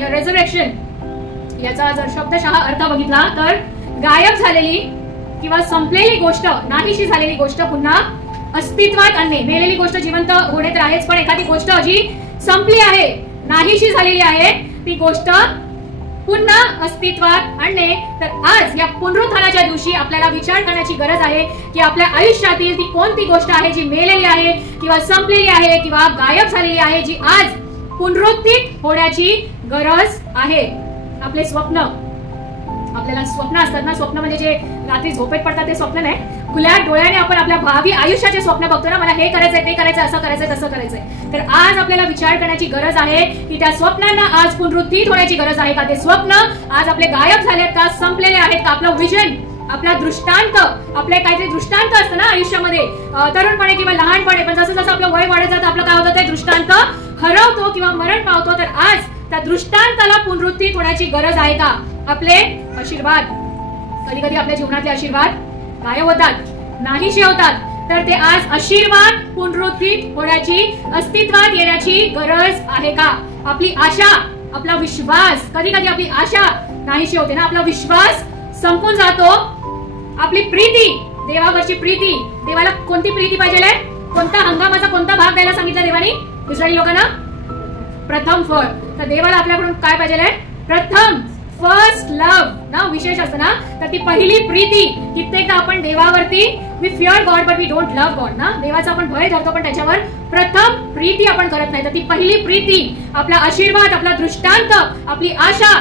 पुनरुत्थान या रेझरेक्शन याचा जर शब्दशः अर्थ बघितला तर गायब झालेली किंवा संपलेली गोष्ट, नाहीशी झालेली गोष्ट पुन्हा अस्तित्वात आणणे. मेलेली गोष्ट जिवंत होणे तर आहेच, पण एखादी गोष्ट जी संपली आहे, नाहीशी झालेली आहे, ती गोष्ट पुन्हा अस्तित्वात आणणे. तर आज या पुनरुत्थानाच्या दिवशी आपल्याला विचार करण्याची गरज आहे की आपल्या आयुष्यातील ती कोणती गोष्ट आहे जी मेलेली आहे किंवा संपलेली आहे किंवा गायब झालेली आहे, जी आज पुनरुत्थित होण्याची गरज आहे. आपले स्वप्न, आपल्याला स्वप्न असतात ना, स्वप्न म्हणजे जे रात्री झोपेत पडतात ते स्वप्न नाही, खुल्या डोळ्याने आपण आपल्या भावी आयुष्याचे स्वप्न बघतो ना, मला हे करायचंय, ते करायचंय, असं करायचंय, तसं करायचंय. तर आज आपल्याला विचार करण्याची गरज आहे की त्या स्वप्नांना आज पुनरुत्थित होण्याची गरज आहे का? ते स्वप्न आज आपले गायब झालेत का, संपलेले आहेत का? आपलं विजन, आपला दृष्टांत, आपले काहीतरी दृष्टांत असतं ना आयुष्यामध्ये, तरुणपणे किंवा लहानपणे, पण जसं जसं आपलं वय वाढत जातं आपलं काय होतं, ते दृष्टांत हरवतो किंवा मरण पावतो. तर आज त्या दृष्टांताला पुनरुत्थित होण्याची गरज आहे का? आपले आशीर्वाद, कधी कधी आपल्या जीवनातले आशीर्वाद गायब होतात, नाहीसे होतात, तर ते आज आशीर्वाद पुनरुत्थित होण्याची, अस्तित्वात येण्याची गरज आहे का? आपली आशा, आपला विश्वास, कधी कधी आपली आशा नाहीशी होते ना, आपला विश्वास संपून जातो. आपली प्रीती, देवावरची प्रीती, देवाला कोणती प्रीती पाहिजे, कोणता हंगामाचा कोणता भाग द्यायला सांगितलं देवानी इस्रायली लोकांना? प्रथम फळ. तर देवाला आपल्याकडून काय पाहिजे? प्रथम, फर्स्ट लव्ह ना, विशेष असतं ना, तर ती पहिली प्रीती. कित्येकदा आपण देवावरती we fear God but we don't love God ना, देवाचा आपण भय धरतो पण त्याच्यावर प्रथम प्रीती आपण करत नाही. तर ती पहिली प्रीती, आपला आशीर्वाद, आपला दृष्टांत, आपली आशा,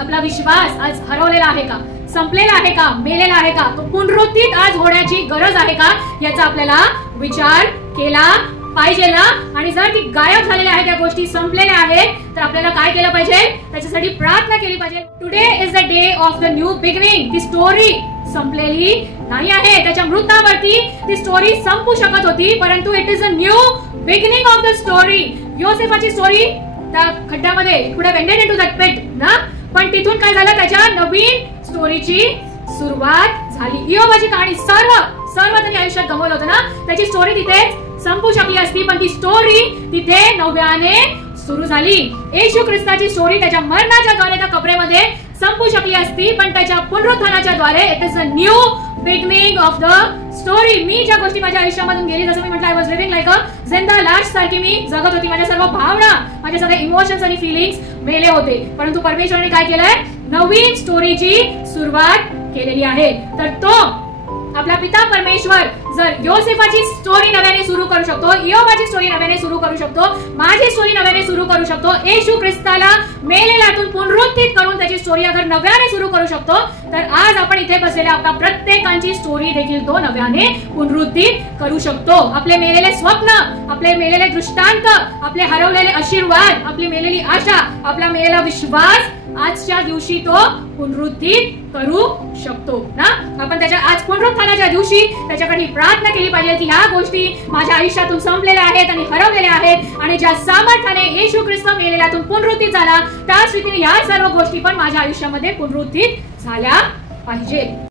आपला विश्वास आज हरवलेला आहे का, संपलेला आहे का, मेलेला आहे का, तो पुनरुत्थित आज होण्याची गरज आहे का, याचा आपल्याला विचार केला पाहिजे ना. आणि जर ती गायब झालेल्या आहेत, त्या गोष्टी संपलेल्या आहेत, तर आपल्याला काय केलं पाहिजे? त्याच्यासाठी प्रार्थना केली पाहिजे. Today is the day of the new beginning. ती स्टोरी संपलेली नाही आहे, त्याच्या मृत्यूवरती ती स्टोरी संपू शकत होती, परंतु it is a new beginning of the story. योसेफाची स्टोरी त्या खड्ड्यामध्ये पुढे वेंडेड इनटू दॅट पिट ना, पण तिथून काय झालं? त्याच्या नवीन स्टोरीची सुरुवात झाली. इयोबाची कहाणी, सर्व त्यांनी आयुष्यात गमावलं होतं ना, त्याची स्टोरी तिथे संपू शकली असती, पण ती स्टोरी तिथे नव्याने सुरू झाली. येशू ख्रिस्ताची स्टोरी त्याच्या मरणाच्या द्वारे त्या कबरेमध्ये संपू शकली असती, पण त्याच्या पुनरुत्थानाच्या द्वारे it is a new beginning of the story. मी ज्या गोष्टी माझ्या आयुष्यामधून गेली, जसं मी म्हटलं, I was living like a जिंदा लाश सारखी मी जगत होती. माझ्या सर्व भावना, माझे सगळे इमोशन्स आणि फिलिंग्स मेले होते, परंतु परमेश्वराने काय केलंय? नवीन स्टोरीची सुरुवात केलेली आहे. तर तो आपला पिता परमेश्वर जर योसेफाची स्टोरी नव्याने सुरू करू शकतो, इयोबाची स्टोरी नव्याने सुरू करू शकतो, माझी स्टोरी नव्याने सुरू करू शकतो, येशू ख्रिस्ताला मेलेल्यातून पुनरुत्थित करून त्याची स्टोरी अगर नव्याने सुरू करू शकतो, तर आज आपण इथे बसलेल्या आपल्या प्रत्येकाची स्टोरी देखील तो नव्याने पुनरुत्थित करू शकतो. आपले मेलेले स्वप्न, आपले मेलेले दृष्टांत, आपले हरवलेले आशीर्वाद, आपली मेलेली आशा, आपला मेलेला विश्वास आजच्या दिवशी तो पुनरुत्थित करू शकतो ना. आपण त्याच्या आज पुनरुत्थानाच्या दिवशी त्याच्याकडे प्रार्थना केली पाहिजे की ह्या गोष्टी माझ्या आयुष्यातून संपलेल्या आहेत आणि हरवलेल्या आहेत, आणि ज्या सामर्थ्याने येशू ख्रिस्त मेलेल्यातून पुनरुत्थित झाला, त्याच रीतीने ह्या सर्व गोष्टी पण माझ्या आयुष्यामध्ये पुनरुत्थित झाल्या पाहिजे.